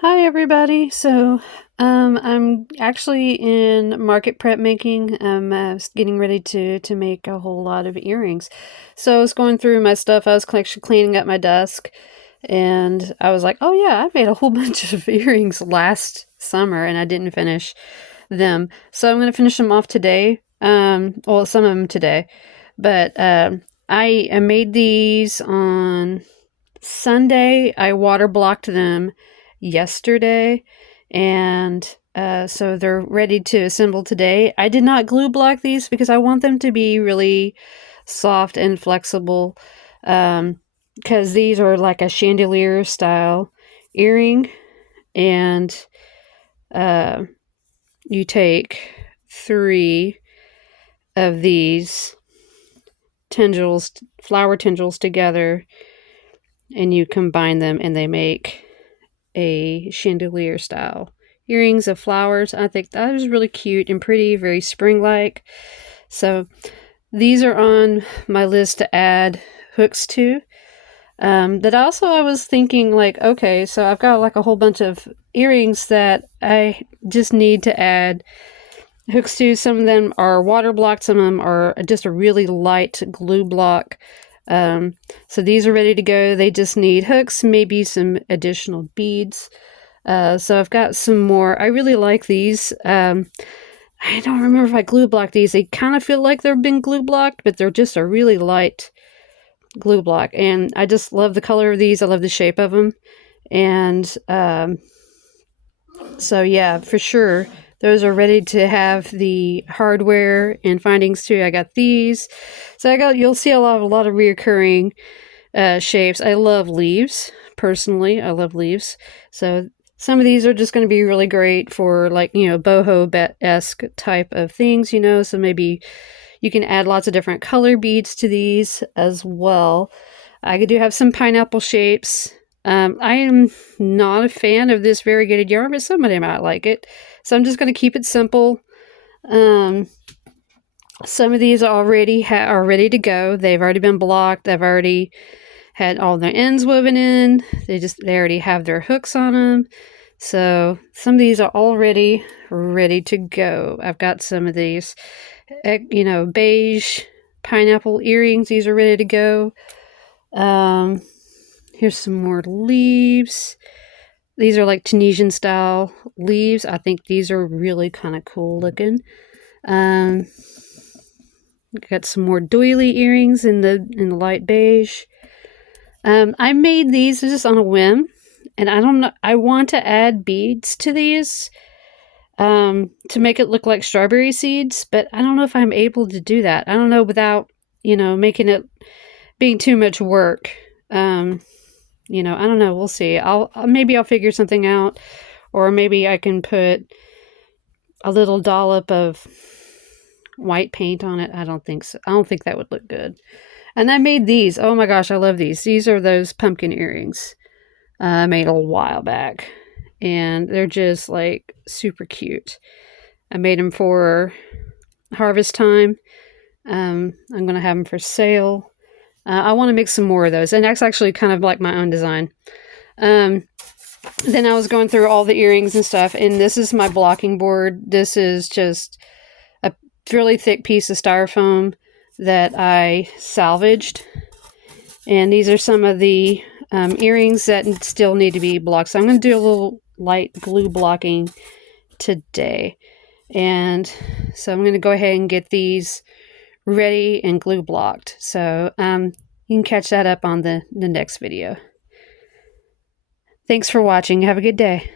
Hi everybody. I'm actually in market prep making. I'm getting ready to make a whole lot of earrings. So I was going through my stuff. I was actually cleaning up my desk, and I was like, "Oh yeah, I made a whole bunch of earrings last summer, and I didn't finish them. So I'm going to finish them off today. Well, some of them today, but I made these on Sunday. I water blocked them yesterday, and so they're ready to assemble today. I did not glue block these because I want them to be really soft and flexible, because these are like a chandelier style earring, and uh, you take 3 of these tendrils, flower tendrils together, and you combine them and they make a chandelier style earrings of flowers. I think that is really cute and pretty, very spring-like. So these are on my list to add hooks to. That also I was thinking, like, okay, so I've got like a whole bunch of earrings that I just need to add hooks to. Some of them are water blocked, some of them are just a really light glue block. So these are ready to go. They just need hooks, maybe some additional beads. So I've got some more. I really like these. I don't remember if I glue blocked these. They kind of feel like they've been glue blocked, but they're just a really light glue block. And I just love the color of these. I love the shape of them. And so yeah, for sure. Those are ready to have the hardware and findings too. I got these. So you'll see a lot of reoccurring shapes. I love leaves. Personally, I love leaves. So some of these are just going to be really great for, like, boho-esque type of things, so maybe you can add lots of different color beads to these as well. I do have some pineapple shapes. I am not a fan of this variegated yarn, but somebody might like it. So I'm just going to keep it simple. Some of these already are ready to go. They've already been blocked. They've already had all their ends woven in. They already have their hooks on them. So some of these are already ready to go. I've got some of these, beige pineapple earrings. These are ready to go. Here's some more leaves. These are like Tunisian style leaves. I think these are really kind of cool looking. Got some more doily earrings in the light beige. I made these just on a whim, and I don't know. I want to add beads to these to make it look like strawberry seeds, but I don't know if I'm able to do that. I don't know without making it being too much work. I don't know. We'll see. Maybe I'll figure something out, or maybe I can put a little dollop of white paint on it. I don't think so. I don't think that would look good. And I made these. Oh my gosh, I love these. These are those pumpkin earrings I made a while back, and they're just like super cute. I made them for harvest time. I'm gonna have them for sale. I want to make some more of those, and that's actually kind of like my own design. Then I was going through all the earrings and stuff, and this is my blocking board. This is just a really thick piece of styrofoam that I salvaged, and these are some of the earrings that still need to be blocked. So I'm going to do a little light glue blocking today, and so I'm going to go ahead and get these ready and glue blocked. So you can catch that up on the next video. Thanks for watching. Have a good day.